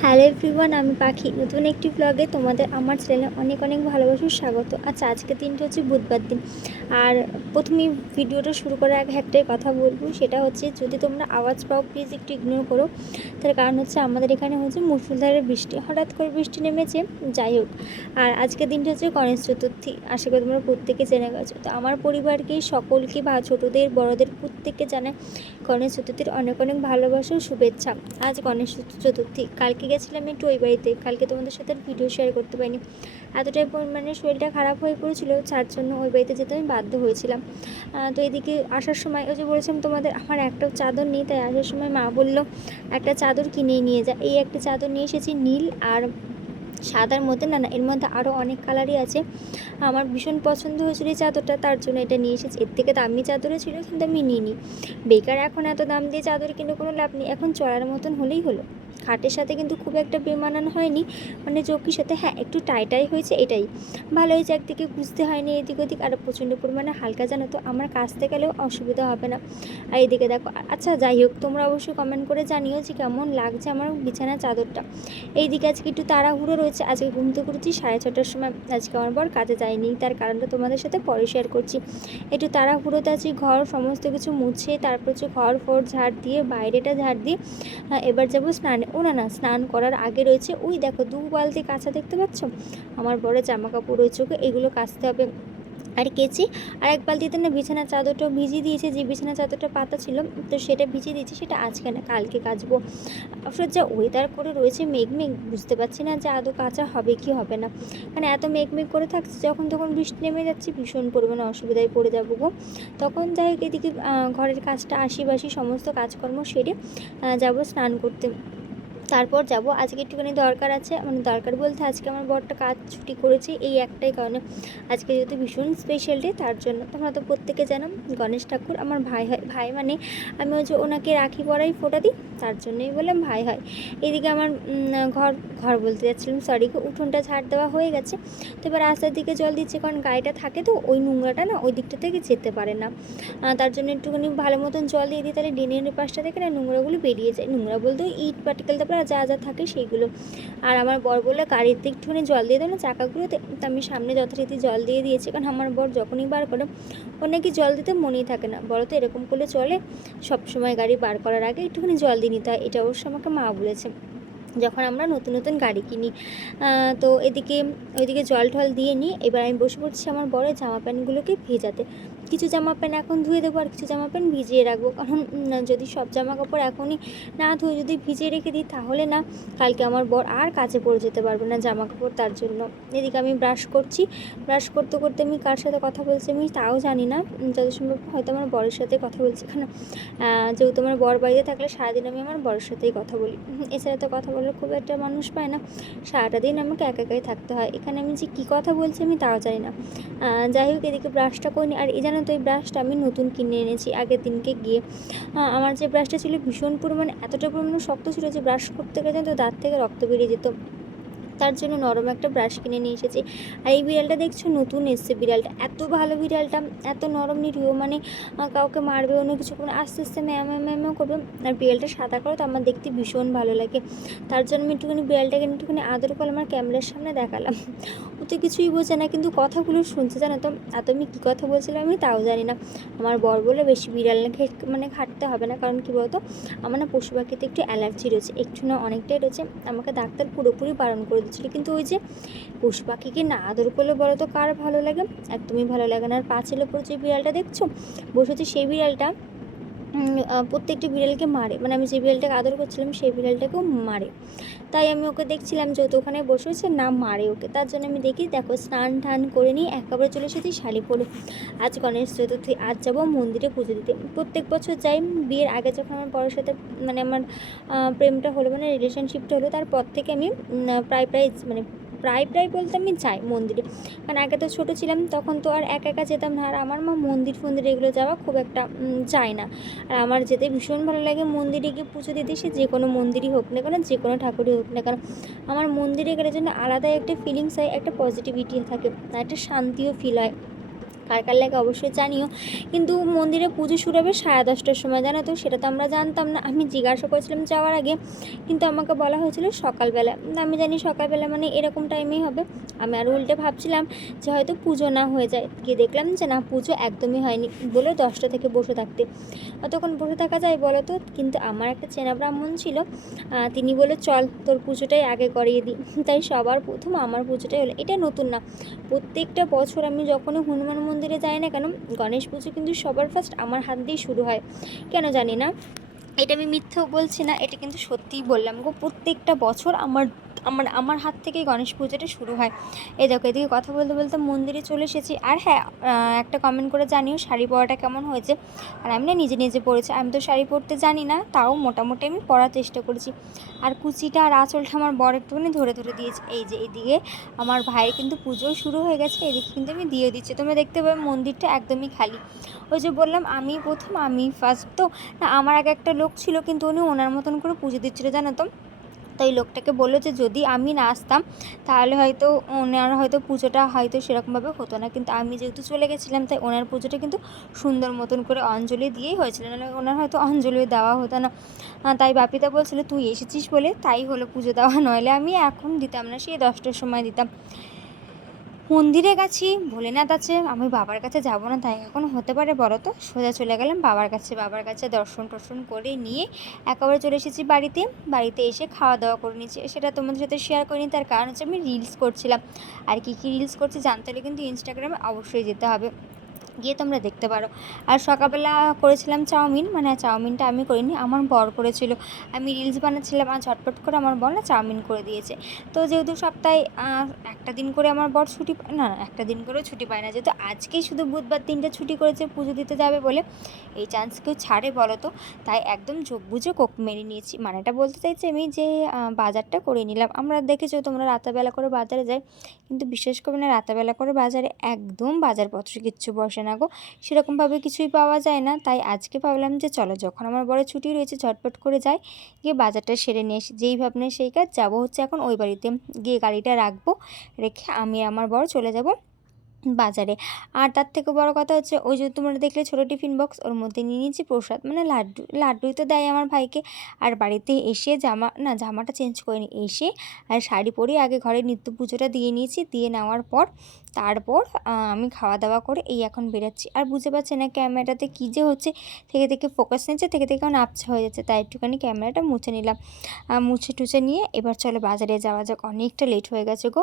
Hello everyone, আমি পাখি। নতুন একটি ব্লগে তোমাদের, আমার চ্যানেলে অনেক অনেক ভালোবাসার স্বাগত। আচ্ছা আজকে দিনটা হচ্ছে বুধবার দিন। আর প্রথমেই ভিডিওটা শুরু করার আগে একটাই কথা বলব, সেটা হচ্ছে যদি তোমরা আওয়াজ পাও প্লিজ একটু ইগনোর করো। তার কারণ হচ্ছে আমাদের এখানে হচ্ছে মুসুলধারের বৃষ্টি, হঠাৎ করে বৃষ্টি নেমেছে, যাই হোক। আর আজকের দিনটা হচ্ছে গণেশ চতুর্থী, আশা করি তোমরা প্রত্যেকে জেনে গেছো। তো আমার পরিবারকে সকলকে বা ছোটোদের, বড়দের প্রত্যেককে জানায় গণেশ চতুর্থীর অনেক অনেক ভালোবাসা ও শুভেচ্ছা। আজ গণেশ চতুর্থী। কালকে গেছিলাম একটু ওই বাড়িতে। কালকে তোমাদের সাথে ভিডিও শেয়ার করতে পারিনি। এতটাই পরিমাণে শরীরটা খারাপ হয়ে পড়েছিল, যার জন্য ওই বাড়িতে যেতে আমি বাধ্য হয়েছিলাম। তো এদিকে আসার সময় ওই যে বলেছিলাম তোমাদের, আমার একটাও চাদর নেই, তাই আসার সময় মা বলল, একটা চাদর কিনেই নিয়ে যা। এই একটা চাদর নিয়ে এসেছি নীল আর সাদার মধ্যে, না না, এর মধ্যে আরও অনেক কালারই আছে। আমার ভীষণ পছন্দ হয়েছিল এই চাদরটা, তার জন্য এটা নিয়ে এসেছি। এর থেকে দামি চাদরও ছিল, কিন্তু আমি নিইনি। বেকার এখন এত দাম দিয়ে চাদর কিনে কোনো লাভ নেই। এখন চড়ার মতন হলেই হলো। খাটের সাথে কিন্তু খুব একটা বেমানান হয়নি। মানে চৌকির সাথে হ্যাঁ একটু টাইটাই হয়েছে এটাই। ভালো হয়েছে একদিকে বুঝতে হয়নি, এদিক ওদিক আরও প্রচণ্ড পরিমাণে হালকা জানো তো আমার কাছতে গেলেও অসুবিধা হবে না। আর এদিকে দেখো আচ্ছা যাই হোক, তোমরা অবশ্যই কমেন্ট করে জানিও যে কেমন লাগছে আমার বিছানার চাদরটা। এইদিকে আজকে একটু তাড়াহুড়ো রয়েছে, আজকে ঘুম থেকে করেছি সাড়ে ছটার সময়, আজকে আমার বর কাজে যায়নি, তার কারণটা তোমাদের সাথে পরে শেয়ার করছি। একটু তাড়াহুড়োতে আছি, ঘর সমস্ত কিছু মুছে, তারপর হচ্ছে ঘর ফর ঝাড় দিয়ে, বাইরেটা ঝাড় দিয়ে এবার যাব স্নানে ও না না স্নান করার আগে রয়েছে, ওই দেখো দু বালতি কাঁচা দেখতে পাচ্ছ? আমার বড় জামা কাপড় রয়েছে ওকে এগুলো কাচতে হবে। আর কেচি, আর এক বালতিতে না বিছানা চাদরটাও ভিজিয়ে দিয়েছে, যে বিছানা চাদরটা পাতা ছিল, তো সেটা ভিজিয়ে দিয়েছি, সেটা আজকে না কালকে কাচবো। অবশ্য যা ওয়েদার করে রয়েছে মেঘ মেঘ, বুঝতে পারছি না যে আদৌ কাঁচা হবে কি হবে না। মানে এত মেঘ মেঘ করে থাকছে, যখন তখন বৃষ্টি নেমে যাচ্ছে, ভীষণ পরিমাণে অসুবিধায় পড়ে যাব গো। তখন যাই হোক, এদিকে ঘরের কাজটা আশিবাসি সমস্ত কাজকর্ম সেরে যাব স্নান করতে। তারপর যাব। আজকে একটুখানি দরকার আছে মানে দরকার বলতে আজকে আমার বরটা কাজ ছুটি করেছে, এই একটাই কারণে আজকে যেহেতু ভীষণ স্পেশাল ডে তার জন্য তোমরা তো প্রত্যেকে জানো, গণেশ ঠাকুর আমার ভাই হয়, ভাই মানে আমি হচ্ছে ওনাকে রাখি পরাই ফোটা দিই, তার জন্যই বললাম ভাই হয়। এদিকে আমার ঘর ঘর বলতে যাচ্ছিলাম সরি উঠোনটা ঝাড় দেওয়া হয়ে গেছে। তো এবার রাস্তার দিকে জল দিচ্ছে, কারণ গাড়িটা থাকে তো, ওই নোংরাটা না ওই দিকটা থেকে যেতে পারে না। তার জন্য একটুখানি ভালো মতন জল দিয়ে দিই, তাহলে ড্রেনের পাশটা থেকে না নোংরাগুলো বেরিয়ে যায়। নোংরা বলতে ইট পার্টিকেল তারপর যা যা থাকে সেইগুলো। আর আমার বর বলে গাড়িতে একটুখানি জল দিয়ে দাও না চাকাগুলোতে তো আমি সামনে যথারীতি জল দিয়ে দিয়েছি। কারণ আমার বর যখনই বার করে, ও নাকি জল দিতে মনেই থাকে না। বলো তো এরকম করলে চলে। সব সময় গাড়ি বার করার আগে একটুখানি জল দিয়ে নিতে হয়। এটা অবশ্য আমাকে মা বলেছে। যখন আমরা নতুন নতুন গাড়ি কিনি তো এদিকে, ওইদিকে জল টল দিয়ে নিই এবার আমি বসে পড়ছি আমার বড় জামা প্যান্টগুলোকে ভেজাতে। কিছু জামা প্যান্ট এখন ধুয়ে দেবো আর কিছু জামা প্যান্ট ভিজিয়ে রাখব। কারণ যদি সব জামা কাপড় এখনই না ধুয়ে যদি ভিজিয়ে রেখে দিই, তাহলে না কালকে আমার বর আর কাজে পড়ে যেতে পারবে না জামা কাপড় তার জন্য। এদিকে আমি ব্রাশ করছি। ব্রাশ করতে করতে আমি কার সাথে কথা বলছি আমি তাও জানি না। যত সম্ভব হয়তো আমার বরের সাথে কথা বলছি। কারণ যেহেতু আমার বর বাড়িতে থাকলে সারাদিন আমি আমার বরের সাথেই কথা বলি। এছাড়া তো কথা বলার খুব একটা মানুষ পায় না। সারাটা দিন আমাকে একা একাই থাকতে হয়। এখানে আমি যে কী কথা বলছি আমি তাও জানি না। যাই হোক, এদিকে ব্রাশটা করিনি আর এই জানো তো এই ব্রাশটা আমি নতুন কিনে এনেছি আগের দিনকে গিয়ে। আমার যে ব্রাশটা ছিল ভীষণ পরিমাণে, এতটা পরিমাণে শক্ত ছিল যে ব্রাশ করতে গেলে তো দাঁত থেকে রক্ত বেরিয়ে যেত। তার জন্য নরম একটা ব্রাশ কিনে নিয়ে এসেছি। আর এই বিড়ালটা দেখছ? নতুন এসছে বিড়ালটা। এত ভালো বিড়ালটা, এত নরম নিরীহ মানে কাউকে মারবে, অন্য কিছু করবে আস্তে আস্তে ম্যাম ম্যাম করবে। আর বিড়ালটা সাদা করে তো আমার দেখতে ভীষণ ভালো লাগে। তার জন্য আমি একটুখানি বিড়ালটাকে একটুখানি আদর করে আমার ক্যামেরার সামনে দেখালাম। ও তো কিছুই বোঝে না, কিন্তু কথাগুলো শুনছে, জানো তো? এত আমি কী কথা বলছিলাম আমি তাও জানি না। আমার বর বলে বেশি বিড়াল না মানে খাটতে হবে না। কারণ কী বলতো? আমার না পশু পাখিতে একটু অ্যালার্জি রয়েছে। একটু না অনেকটাই রয়েছে। আমাকে ডাক্তার পুরোপুরি বারণ করে দিচ্ছিল কিন্তু ওই যে পশু পাখিকে না আদর করলে বলো তো কার ভালো লাগে? একদমই ভালো লাগে না। আর পাঁচের ওপর যে বিড়ালটা, দেখছ? বসেছে সেই বিড়ালটা। প্রত্যেকটি বিড়ালকে মারে। মানে আমি যে বিড়ালটাকে আদর করছিলাম, সেই বিড়ালটাকেও মারে। তাই আমি ওকে দেখছিলাম যেহেতু ওখানে বসেছে না মারে ওকে। তার জন্য আমি দেখি, দেখো, স্নান টান করে নিয়ে একেবারে চলে এসেছি শাড়ি পরে আজ গণেশ চতুর্থী, আজ যাব মন্দিরে পুজো দিতে। প্রত্যেক বছর যাই, বিয়ের আগে যখন আমার বড়োর সাথে মানে আমার প্রেমটা হলো মানে রিলেশনশিপটা হলো, তারপর থেকে আমি প্রায় প্রায় মানে প্রায় প্রায় বলতে আমি যাই মন্দিরে। কারণ আগে তো ছোটো ছিলাম, তখন তো আর একা একা যেতাম না। আর আমার মা মন্দির ফন্দির এগুলো যাওয়া খুব একটা চায় যায় না। আর আমার যেতে ভীষণ ভালো লাগে। মন্দিরে গিয়ে পুজো দিতে সে যে কোনো মন্দিরই হোক না কেন, যে কোনো ঠাকুরই হোক না কেন, আমার মন্দিরে গেলে যেন আলাদা একটা ফিলিংস হয়, একটা পজিটিভিটি থাকে একটা শান্তিও ফিল হয়। কার কার লাগে অবশ্যই জানিও। কিন্তু মন্দিরে পুজো শুরু হবে সাড়ে দশটার সময়, জানো তো? সেটা তো আমরা জানতাম না। আমি জিজ্ঞাসা করেছিলাম যাওয়ার আগে, কিন্তু আমাকে বলা হয়েছিল সকালবেলা। আমি জানি সকালবেলা মানে এরকম টাইমেই হবে। আমি আরও উল্টে ভাবছিলাম যে হয়তো পুজো না হয়ে যায়। গিয়ে দেখলাম যে না, পুজো একদমই হয়নি বলে দশটা থেকে বসে থাকতে। অতক্ষণ বসে থাকা যায় বলো তো? কিন্তু আমার একটা চেনা ব্রাহ্মণ ছিল তিনি বলে, চল, তোর পুজোটাই আগে করিয়ে দিই। তাই সবার প্রথম আমার পুজোটাই হলো। এটা নতুন না। প্রত্যেকটা বছর আমি যখনই হনুমান মন্দিরে যায় না কেন? গণেশ পুজো কিন্তু সবার ফার্স্ট আমার হাত দিয়েই শুরু হয়। কেন জানি না? এটা আমি মিথ্যেও বলছি না, এটা কিন্তু সত্যিই বললাম গো। প্রত্যেকটা বছর আমার আমার আমার হাত থেকেই গণেশ পুজোটা শুরু হয়। এই দেখো, এদিকে কথা বলতে বলতে মন্দিরে চলে এসেছি। আর হ্যাঁ একটা কমেন্ট করে জানিও, শাড়ি পরাটা কেমন হয়েছে? আর আমি না নিজে নিজে পরেছি, আমি তো শাড়ি পরতে জানি না, তাও মোটামুটি আমি পরার চেষ্টা করেছি। আর কুচিটা আর আঁচলটা আমার বর একটুখানি ধরে ধরে দিয়েছে। এই যে এদিকে আমার ভাইয়ের কিন্তু পুজো শুরু হয়ে গেছে, এদিকে কিন্তু আমি দিয়ে দিচ্ছি। তোমরা দেখতে পাবে মন্দিরটা একদমই খালি। ওই যে বললাম, আমি প্রথম, আমি ফার্স্ট তো, না, আমার আগে একটা লোক ছিল, কিন্তু উনি ওনার মতন করে পুজো দিচ্ছিল, জানো তো? তো এই লোকটাকে বলল যে, যদি আমি না আসতাম, তাহলে হয়তো ওনার হয়তো পুজোটা হয়তো সেরকমভাবে হতো না। কিন্তু আমি যেহেতু চলে গেছিলাম, তাই ওনার পুজোটা কিন্তু সুন্দর মতন করে অঞ্জলি দিয়েই হয়েছিল। নাহলে ওনার হয়তো অঞ্জলি দেওয়া হতো না। তাই বাপিতা বলছিল, তুই এসেছিস বলে তাই হলো পুজো দেওয়া। নইলে আমি এখন দিতাম না, সেই দশটার সময় দিতাম। মন্দিরে গেছি, ভোলেনাথ আছে, আমি বাবার কাছে যাব না, তাই এখন হতে পারে বড় তো? সোজা চলে গেলাম বাবার কাছে বাবার কাছে দর্শন টর্শন করে নিয়ে একেবারে চলে এসেছি বাড়িতে। বাড়িতে এসে খাওয়া দাওয়া করে নিয়েছি, সেটা তোমাদের সাথে শেয়ার করিনি, তার কারণ হচ্ছে আমি রিলস করছিলাম। আর কি কি রিলস করছি জানতে হলে কিন্তু ইনস্টাগ্রামে অবশ্যই যেতে হবে। গিয়ে তোমরা দেখতে পারো। আর সকালবেলা করেছিলাম চাউমিন মানে চাউমিনটা আমি করিনি, আমার বর করেছিল। আমি রিলস বানাচ্ছিলাম আর ঝটপট করে আমার বর না চাউমিন করে দিয়েছে। তো যেহেতু সপ্তাহে একটা দিন করে আমার বর ছুটি না না, একটা দিন করেও ছুটি পায় না। যেহেতু আজকেই শুধু বুধবার দিনটা ছুটি করেছে পুজো দিতে যাবে বলে, এই চান্স কেউ ছাড়ে বলো তো? তাই একদম চোখ বুঝে কোক মেরে নিয়েছি। মানেটা বলতে চাইছি আমি যে বাজারটা করে নিলাম। আমরা দেখেছ তোমরা রাতাবেলা করে বাজারে যাই, কিন্তু বিশেষ করে না রাতাবেলা করে বাজারে একদম বাজারপত্র কিচ্ছু বসে না গো। সেরকমভাবে কিছুই পাওয়া যায় না। তাই আজকে ভাবলাম যে চলো যখন আমার বড় ছুটি রয়েছে ঝটপট করে যাই, গিয়ে বাজারটা সেরে নিয়ে এসে যেই ভাবনা সেই কাজ, যাব হচ্ছে এখন ওই বাড়িতে। গিয়ে গাড়িটা রাখব, রেখে আমি আমার বড় চলে যাব। বাজারে। আর তার থেকে বড় কথা হচ্ছে, ওই যে তোমরা দেখলে ছোটো টিফিন বক্স, ওর মধ্যে নিয়ে নিয়েছি প্রসাদ। মানে লাড্ডু, লাড্ডুই তো দেয় আমার ভাইকে। আর বাড়িতে এসে জামা, না জামাটা চেঞ্জ করে করিনি, এসে আর শাড়ি পরে আগে ঘরে নিত্য পুজোটা দিয়ে নিয়েছি। দিয়ে নেওয়ার পর, তারপর আমি খাওয়া দাওয়া করে এই এখন বেরোচ্ছি। আর বুঝতে পারছি না ক্যামেরাটাতে কী যে হচ্ছে, থেকে থেকে ফোকাস নিচ্ছে, থেকে থেকে এখন আবছা হয়ে যাচ্ছে। তাই একটুখানি ক্যামেরাটা মুছে নিলাম। মুছে টুছে নিয়ে এবার চলো বাজারে যাওয়া যাক। অনেকটা লেট হয়ে গেছে গো।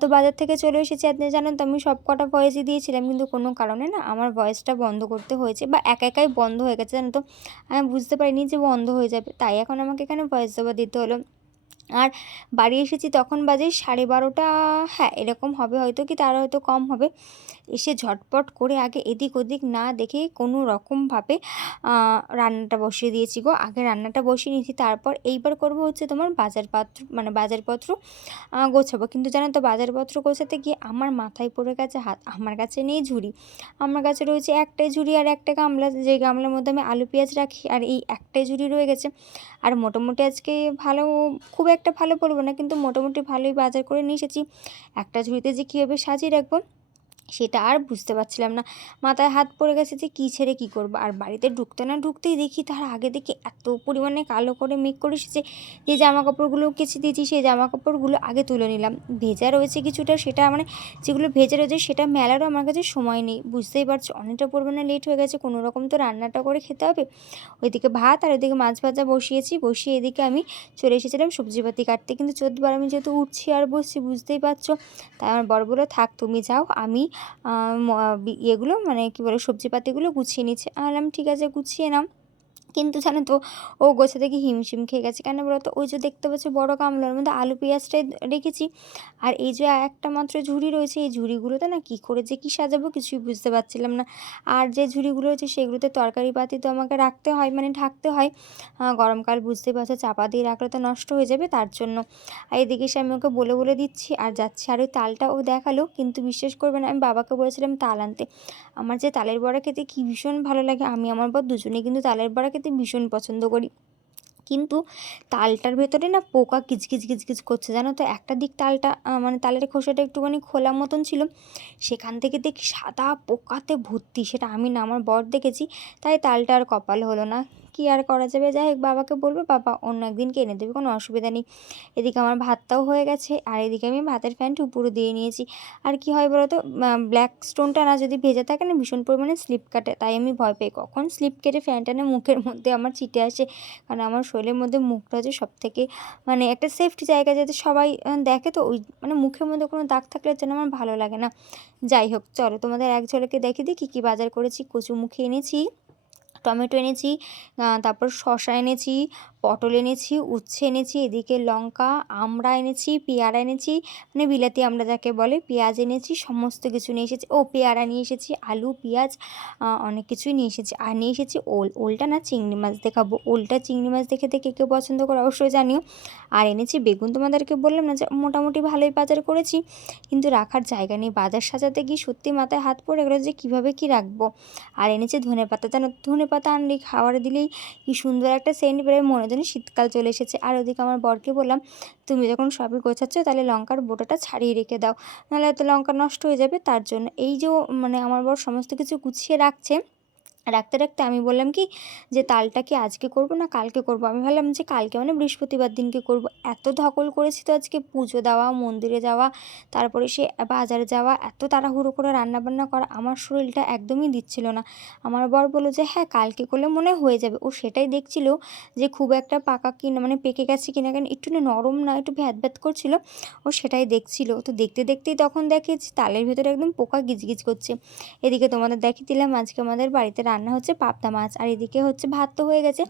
তো বাজার থেকে চলে এসেছি আপনি জানেন তো আমি সব কটা ভয়েসই দিয়েছিলাম, কিন্তু কোনো কারণে না আমার ভয়েসটা বন্ধ করতে হয়েছে বা একা একাই বন্ধ হয়ে গেছে, জানো তো? আমি বুঝতে পারিনি যে বন্ধ হয়ে যাবে। তাই এখন আমাকে এখানে ভয়েস দেওয়া দিতে হলো। আর বাড়ি এসেছি তখন বাজে সাড়ে বারোটা হ্যাঁ এরকম হবে হয়তো কি তার হয়তো কম হবে। এসে ঝটপট করে আগে এদিক ওদিক না দেখে কোনো রকমভাবে রান্নাটা বসিয়ে দিয়েছি গো। আগে রান্নাটা বসিয়ে নিয়েছি, তারপর এইবার করব হচ্ছে তোমার বাজারপত্র মানে বাজারপত্র গোছাবো। কিন্তু জানো তো বাজারপত্র গোছাতে গিয়ে আমার মাথায় পড়ে গেছে হাত, আমার কাছে নেই ঝুড়ি। আমার কাছে রয়েছে একটাই ঝুড়ি আর একটা গামলা, যে গামলার মধ্যে আমি আলু পেঁয়াজ রাখি, আর এই একটাই ঝুড়ি রয়ে গেছে। আর মোটামুটি আজকে ভালো, খুব একটা ভালো বলব না, কিন্তু মোটামুটি ভালোই বাজার করে নিয়ে এসেছি। একটা ঝুড়িতে যে কীভাবে সাজিয়ে রাখব সেটা আর বুঝতে পারছিলাম না। মাথায় হাত পড়ে গেছে যে কী ছেড়ে কী করব? আর বাড়িতে ঢুকতে না ঢুকতেই দেখি তার আগে দেখি এত পরিমাণে কালো করে মেঘ করে এসেছে যে জামা কাপড়গুলো কেচে দিয়েছি, সেই জামা কাপড়গুলো আগে তুলে নিলাম। ভেজা রয়েছে কিছুটা, সেটা মানে যেগুলো ভেজা রয়েছে সেটা মেলারও আমার কাছে সময় নেই। বুঝতেই পারছি, অনেকটা পরিমাণে লেট হয়ে গেছে, কোনো রকম তো রান্নাটা করে খেতে হবে। ওইদিকে ভাত আর ওইদিকে মাছ ভাজা বসিয়েছি, বসিয়ে এদিকে আমি চলে এসেছিলাম সবজিপাতি কাটতে। কিন্তু চোদ্দবার আমি যেহেতু উঠছি আর বসছি, বুঝতেই পারছ, তাই আমার বড় বড় থাক, তুমি যাও, আমি ইয়েগুলো মানে কী বলে সবজিপাতিগুলো গুছিয়ে নিচ্ছে। আমি ঠিক আছে গুছিয়ে নাও। কিন্তু জানো তো, ও গোছা থেকে হিমশিম খেয়ে গেছে। কেন বলো তো? ওই যে দেখতে পাচ্ছি বড়ো গামলার মধ্যে আলু পেঁয়াজটাই রেখেছি। আর এই যে একটা মাত্র ঝুড়ি রয়েছে, এই ঝুড়িগুলোতে না কী করে যে কী সাজাবো কিছুই বুঝতে পারছিলাম না। আর যে ঝুড়িগুলো রয়েছে সেগুলোতে তরকারি পাতি তো আমাকে রাখতে হয় মানে ঢাকতে হয়। গরমকাল বুঝতে পারছ, চাপা দিয়ে রাখলে তো নষ্ট হয়ে যাবে তার জন্য। আর এদিকে সে আমি ওকে বলে বলে দিচ্ছি, আর যাচ্ছি। আর ওই তালটা ও দেখাল, কিন্তু বিশ্বাস করবে না, আমি বাবাকে বলেছিলাম তাল আনতে। আমার যে তালের বড়া খেতে কী ভীষণ ভালো লাগে, আমি, আমার পর দুজনে কিন্তু তালের বড়া খেতে ভীষণ পছন্দ করি। কিন্তু তালটার ভেতরে না পোকা কিচকিচ কিচকিচ করছে, জানো তো? একটা দিক তালটা মানে তালের খোসাটা একটুখানি খোলা মতন ছিল, সেখান থেকে দেখি সাদা পোকাতে ভর্তি, সেটা আমি না, আমার বর দেখেছি, তাই তালটা আর কপাল হলো না। কি আর করা যাবে? যাই হোক বাবাকে বলবে, বাবা, অন্য একদিনকে এনে দেবে, কোনো অসুবিধা নেই। এদিকে আমার ভাতটাও হয়ে গেছে, আর এদিকে আমি ভাতের ফ্যানটা উপরে দিয়ে নিয়েছি। আর কি হয় বলো তো ব্ল্যাক স্টোনটা না যদি ভেজে থাকে না, ভীষণ পরিমাণে স্লিপ কাটে, তাই আমি ভয় পাই। কখন স্লিপ কেটে ফ্যানটা না মুখের মধ্যে আমার ছিটে আসে, কারণ আমার শরীরের মধ্যে মুখটা হচ্ছে সব থেকে মানে একটা সেফটি জায়গা যাতে সবাই দেখে, তো ওই মানে মুখের মধ্যে কোনো দাগ থাকলে যেন আমার ভালো লাগে না। যাই হোক চলো তোমাদের এক ঝলকে দেখে দিই, কী কী বাজার করেছি কচু মুখে এনেছি। টমেটো এনেছি তারপর শসা এনেছি পটল এনেছি, উচ্ছে এনেছি, এদিকে লঙ্কা, আমড়া এনেছি, পেয়ারা এনেছি মানে বিলাতি আমরা যাকে বলে, পেঁয়াজ এনেছি, সমস্ত কিছু নিয়ে এসেছি। ও, পেয়ারা নিয়ে এসেছি, আলু, পেঁয়াজ অনেক কিছুই নিয়ে এসেছি। আর নিয়ে এসেছি ওল। ওলটা না চিংড়ি মাছ দেখাবো। ওলটা চিংড়ি মাছ দেখে দেখে কেউ পছন্দ করে অবশ্যই জানিও। আর এনেছি বেগুন তোমাদেরকে বললাম না যে, মোটামুটি ভালোই বাজার করেছি। কিন্তু রাখার জায়গা নেই। বাজার সাজাতে গিয়ে সত্যি মাথায় হাত পড়ে গেলো যে, কীভাবে কী রাখব? আর এনেছি ধনে পাতা জানো ধনে পাতা আনলে খাবারে দিলেই কি সুন্দর একটা সেন্ট বেরোয়, মনে যেন শীতকাল চলে এসেছে। আর ওদিকে আমার বরকে বললাম, তুমি যখন সবই গোছাচ্ছ তাহলে লঙ্কার বোটাটা ছাড়িয়ে রেখে দাও। নাহলে তো লঙ্কা নষ্ট হয়ে যাবে। তার জন্য এই যে মানে আমার বর সমস্ত কিছু গুছিয়ে রাখছে রাখতে রাখতে আমি বললাম কি যে, তালটা কি আজকে করব না কালকে করব? আমি ভাবলাম যে, কালকে মানে বৃহস্পতিবার দিনকে করব। এত ধকল করেছি তো আজকে পুজো দেওয়া, মন্দিরে যাওয়া, তারপরে সে বাজারে যাওয়া, এত তাড়াহুড়ো করে রান্নাবান্না করা, আমার শরীরটা একদমই দিচ্ছিল না। আমার বর বলল যে হ্যাঁ কালকে করলে মনে হয় যাবে। ও সেটাই দেখছিল যে, খুব একটা পাকা কিনা মানে পেকে গেছে কিনা কেন একটু না নরম না, একটু ভ্যাত ভ্যাত করছিল, ও সেটাই দেখছিল। তো দেখতে, দেখতেই তখন দেখে তালের ভেতরে একদম পোকা গিজগিজ করছে। এদিকে তোমাদের দেখিয়ে দিলাম, আজকে আমাদের বাড়িতে রান্না হচ্ছে পাবদা মাছ। আর এদিকে হচ্ছে ভাত তো হয়ে গেছে।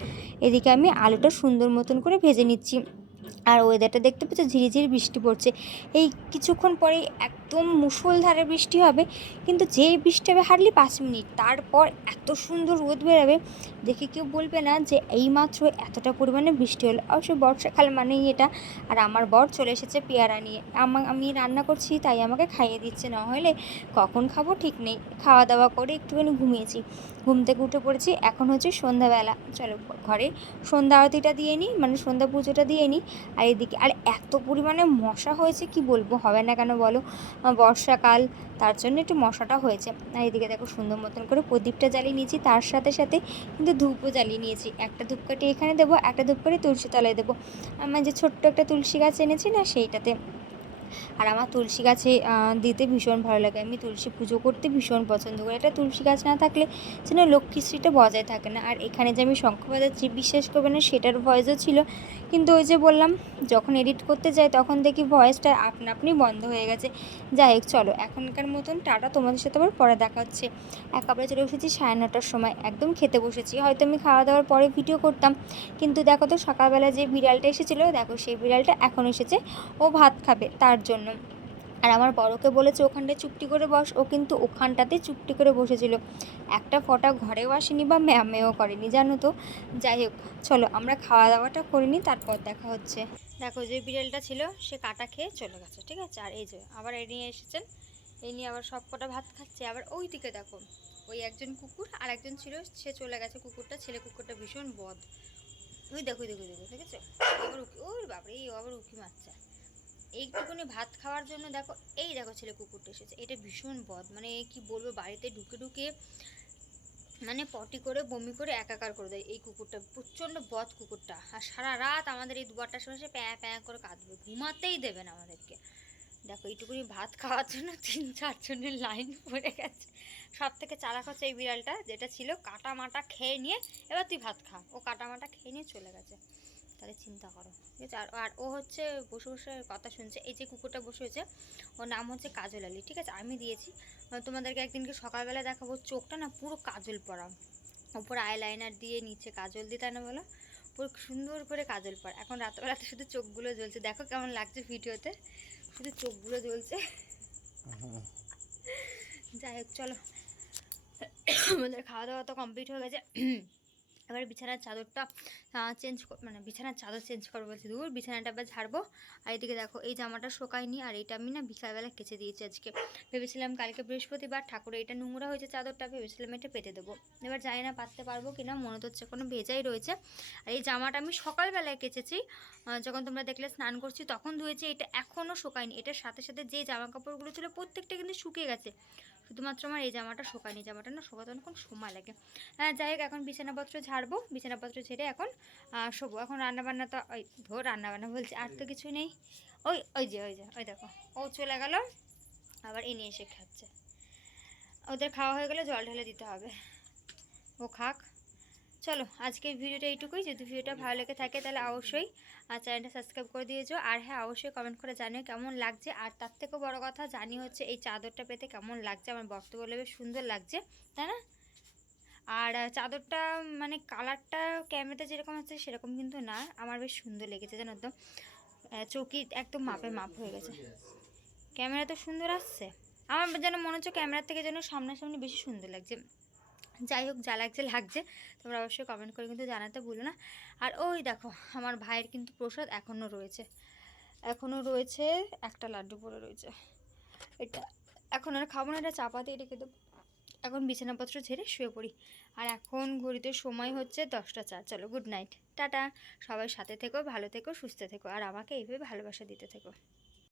এদিকে আমি আলুটা সুন্দর মতন করে ভেজে নিচ্ছি। আর ওয়েদারটা দেখতে পাচ্ছ ঝিরিঝিরি বৃষ্টি পড়ছে। এই কিছুক্ষণ পরেই একদম মুষলধারে বৃষ্টি হবে, কিন্তু যেই বৃষ্টি হবে হার্ডলি পাঁচ মিনিট। তারপর এত সুন্দর রোদ বেরোবে, দেখে কেউ বলবে না যে এইমাত্র এতটা পরিমাণে বৃষ্টি হলো। অবশ্য বর্ষাকাল মানেই এটা, আর আমার বর চলে এসেছে পেয়ারা নিয়ে। আমা আমি রান্না করছি, তাই আমাকে খাইয়ে দিচ্ছে। না হলে কখন খাব ঠিক নেই। খাওয়া দাওয়া করে একটুখানি ঘুমিয়েছি। ঘুম থেকে উঠে পড়েছি, এখন হচ্ছে সন্ধ্যাবেলা। চলো, ঘরে সন্ধ্যা আরতিটা দিয়ে নিই মানে সন্ধ্যা পুজোটা দিয়ে নিই, আর এদিকে আর এত পরিমাণে মশা হয়েছে কি বলব? হবে না কেন বলো? বর্ষাকাল, তার জন্য একটু মশাটা হয়েছে। আর এদিকে দেখো সুন্দর মতন করে প্রদীপটা জ্বালিয়ে নিয়েছি, তার সাথে সাথে কিন্তু ধূপও জ্বালিয়ে নিয়েছি। একটা ধূপকাঠি এখানে দেবো, একটা ধূপকাঠি তুলসী তলায় দেবো। আমার যে ছোট্ট একটা তুলসী গাছ এনেছি না, সেইটাতে আর আমার তুলসী গাছে দিতে ভীষণ ভালো লাগে। আমি তুলসী পুজো করতে ভীষণ পছন্দ করি। একটা তুলসী গাছ না থাকলে যেন লক্ষ্মীশ্রীটা বজায় থাকে না। আর এখানে যে আমি শঙ্খ বাজাচ্ছি বিশ্বাস করবে না, সেটার ভয়েসও ছিল। কিন্তু ওই যে বললাম, যখন এডিট করতে যাই, তখন দেখি ভয়েসটা আপনা আপনি বন্ধ হয়ে গেছে। যাই হোক, চলো। এখনকার মতন টাটা। তোমাদের সাথে আবার পরে দেখা হচ্ছে। একেবারে চলে এসেছি সাড়ে নটার সময়। একদম খেতে বসেছি। হয়তো আমি খাওয়া দাওয়ার পরে ভিডিও করতাম। কিন্তু দেখো তো, সকালবেলা যে বিড়ালটা এসেছিল, দেখো সেই বিড়ালটা এখন এসেছে। ও ভাত খাবে। তার জন্য। আর আমার বড়কে বলেছে, ওখানটায় চুপটি করে বস। ও কিন্তু ওখানটাতে চুপটি করে বসেছিল। একটা ফটা ঘরেও আসেনি বা ম্যামেও করেনি, জানো তো। যাই হোক, চলো আমরা খাওয়া দাওয়াটা করিনি তারপর দেখা হচ্ছে। দেখো যে বিড়ালটা ছিল, সে কাটা খেয়ে চলে গেছে, ঠিক আছে? আর এই যে, আবার এই নিয়ে এসেছেন। এই নিয়ে আবার সব কটা ভাত খাচ্ছে। আবার ওই দিকে দেখো, ওই একজন কুকুর আর একজন ছিল, সে চলে গেছে কুকুরটা। ছেলে কুকুরটা ভীষণ বদ। ওই দেখো দেখো দেখো দেখেছ আবার উকি, ওর বাপরে এই আবার উকি মারছে। এইটুকুনি ভাত খাওয়ার জন্য দেখো, এই দেখো ছেলে কুকুরটা এসেছে। এটা ভীষণ বদ মানে কি বলব, বাড়িতে ঢুকে ঢুকে মানে পটি করে, বমি করে, একাকার করে দেয় এই কুকুরটা। প্রচণ্ড বদ কুকুরটা। আর সারা রাত আমাদের এই দুয়ারটার সময় প্যাঁ প্যাঁ করে কাঁদবে। ঘুমাতেই দেবে না আমাদেরকে। দেখো, এইটুকুনি ভাত খাওয়ার জন্য তিন চারজনের লাইন পড়ে গেছে। সব থেকে চালাক হচ্ছে এই বিড়ালটা, যেটা ছিল কাটা মাটা খেয়ে নিয়ে এবার তুই ভাত খা। ও কাটা মাটা খেয়ে নিয়ে চলে গেছে। তাহলে চিন্তা করো, ঠিক আছে? আর আর ও হচ্ছে বসে বসে কথা শুনছে, এই যে কুকুরটা বসে হয়েছে ওর নাম হচ্ছে কাজল আলী, ঠিক আছে? আমি দিয়েছি। তোমাদেরকে একদিনকে সকালবেলা দেখাবো, চোখটা না পুরো কাজল পরা। উপরে আইলাইনার দিয়ে, নিচে কাজল দিয়ে, তাই না বলো? পুরো সুন্দর করে কাজল পরা। এখন রাতবেলাতে শুধু চোখগুলো জ্বলছে। দেখো কেমন লাগছে ভিডিওতে। শুধু চোখগুলো জ্বলছে। যাই হোক, চলো। আমাদের খাওয়া দাওয়া তো কমপ্লিট হয়ে গেছে। এবার বিছানার চাদরটা চেঞ্জ মানে বিছানার চাদর চেঞ্জ করব বলছি দূর বিছানাটা এবার ঝাড়বো। আর এদিকে দেখো, এই জামাটা শোকায়নি, আর এটা আমি না বিকালবেলা কেচে দিয়েছি আজকে। ভেবেছিলাম কালকে বৃহস্পতিবার, ঠাকুর এটা নোংরা হয়েছে চাদরটা, ভেবেছিলাম এটা পেতে দেবো। এবার জানি না পাততে পারব কি না মনে তো হচ্ছে কোনো ভেজাই রয়েছে। আর এই জামাটা আমি সকালবেলায় কেচেছি যখন তোমরা দেখলে স্নান করছি তখন ধুয়েছি, এটা এখনও শোকায়নি। এটার সাথে সাথে যে জামা কাপড়গুলো ছিল প্রত্যেকটা কিন্তু শুকিয়ে গেছে। শুধুমাত্র আমার এই জামাটা শোকায়নি, জামাটা না শোকাতে অনেকক্ষণ সময় লাগে। হ্যাঁ যাই হোক, এখন বিছানাপত্র ঝাড়বো বিছানাপত্র ছেড়ে এখন শোবো। এখন রান্নাবান্না তো, ওই ধর রান্নাবান্না বলছি, আর তো কিছুই নেই। ওই ওই যে ওই যে, ওই দেখো। ও চলে গেল, আবার এ নিয়ে এসে খাচ্ছে। ওদের খাওয়া হয়ে গেলে জল ঢেলে দিতে হবে। ও খাক। চলো, আজকের ভিডিওটা এইটুকুই। যদি ভিডিওটা ভালো লেগে থাকে তাহলে অবশ্যই চ্যানেলটা সাবস্ক্রাইব করে দিয়েছ। আর হ্যাঁ অবশ্যই কমেন্ট করে জানিও কেমন লাগছে। আর তার থেকেও বড় কথা জানি হচ্ছে এই চাদরটা পেতে কেমন লাগছে। আমার বক্তব্য বেশ সুন্দর লাগছে, তাই না? আর চাদরটা মানে কালারটা ক্যামেরাতে যেরকম আছে সেরকম কিন্তু না। আমার বেশ সুন্দর লেগেছে জানো তো? চৌকি একদম মাপে মাপ হয়ে গেছে। ক্যামেরা তো সুন্দর আসছে। আমার যেন মনে হচ্ছে ক্যামেরার থেকে যেন সামনাসামনি বেশি সুন্দর লাগছে। যাই হোক যা লাগছে লাগছে। তোমরা অবশ্যই কমেন্ট করে কিন্তু জানাতে ভুলো না। আর ওই দেখো আমার ভাইয়ের কিন্তু প্রসাদ এখনও রয়েছে। এখনও রয়েছে একটা লাড্ডু পরে রয়েছে। এটা এখন আর খাব না এটা চাপাতে রেখে দেবো এখন বিছানাপত্র ছেড়ে শুয়ে পড়ি। আর এখন ঘড়িতে সময় হচ্ছে দশটা চার চলো গুড নাইট টাটা। সবাই সাথে থেকো, ভালো থেকো, সুস্থ থেকো। আর আমাকে এইভাবে ভালোবাসা দিতে থেকো।